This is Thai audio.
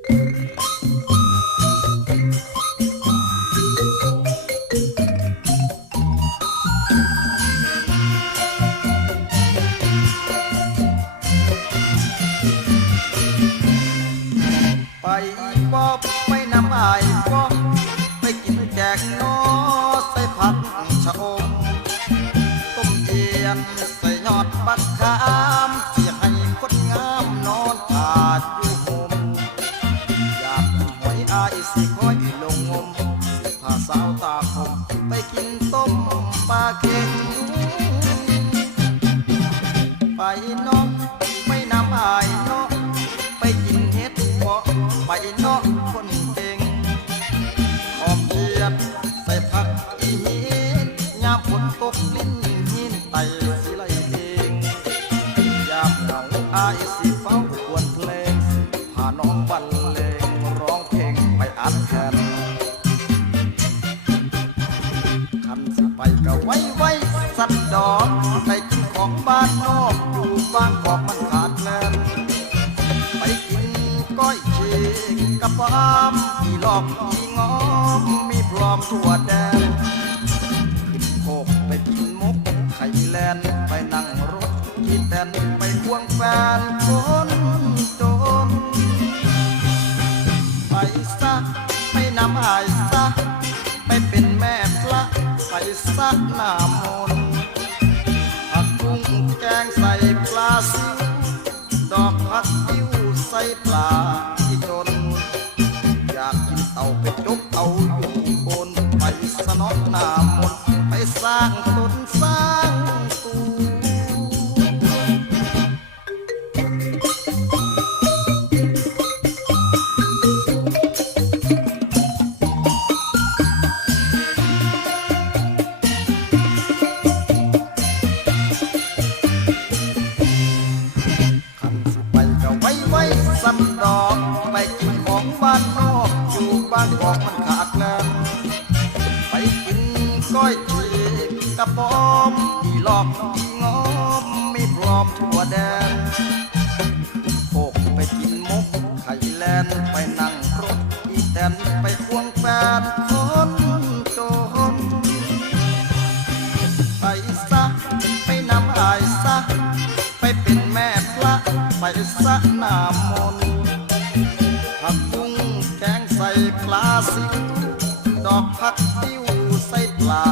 ไปบอบไปนำอายบอบไปกินแจกนอใส่ผักชะอมต้มเอียนใส่ยอดบักขา ไปกินต้มปลาเค็งไปน้องไม่นำอายเนาะไปกินเห็ดเพาะไปเนาะคนเก่งหอมเทียดใส่ผักอีหินยามฝนตกลิ้นหินไตสิไหลเองยามเหงาอายสิเฝ้า หลอกที่งอมมีพร้อมทั่วแดนขึ้นโคกไปกินมุกไข่แลนไปนั่งรถกีแตนไปควงแฟนคนจนไปซะไปนำอายซะไปเป็นแม่พระไปซะหน้ามนผักกุ้งแกงใส่ปลาซิวดอกผักติ้วใส่ปลา เต่าไปจกเอาอยู่บนไปสนองน้ามนไปสร้างตนสร้างตัวขันสิไปก็ไว้ไว้สันดอกไปกินของบ้านนอกานกอกมันขาดเงินไปกินก้อยจีกระป๋อมที่หลอกที่งอมไมีพร้อมทั่วแดนโคกไปกินมุกไข่แลนไปนั่งรถอีแตนไปควงแฟนคนจนไปซะไปนำอายซะไปเป็นแม่พระไปซะหน้ามนผักบุ้ง แกงใส่ปลาสิวดอกผักติ้วใส่ปลา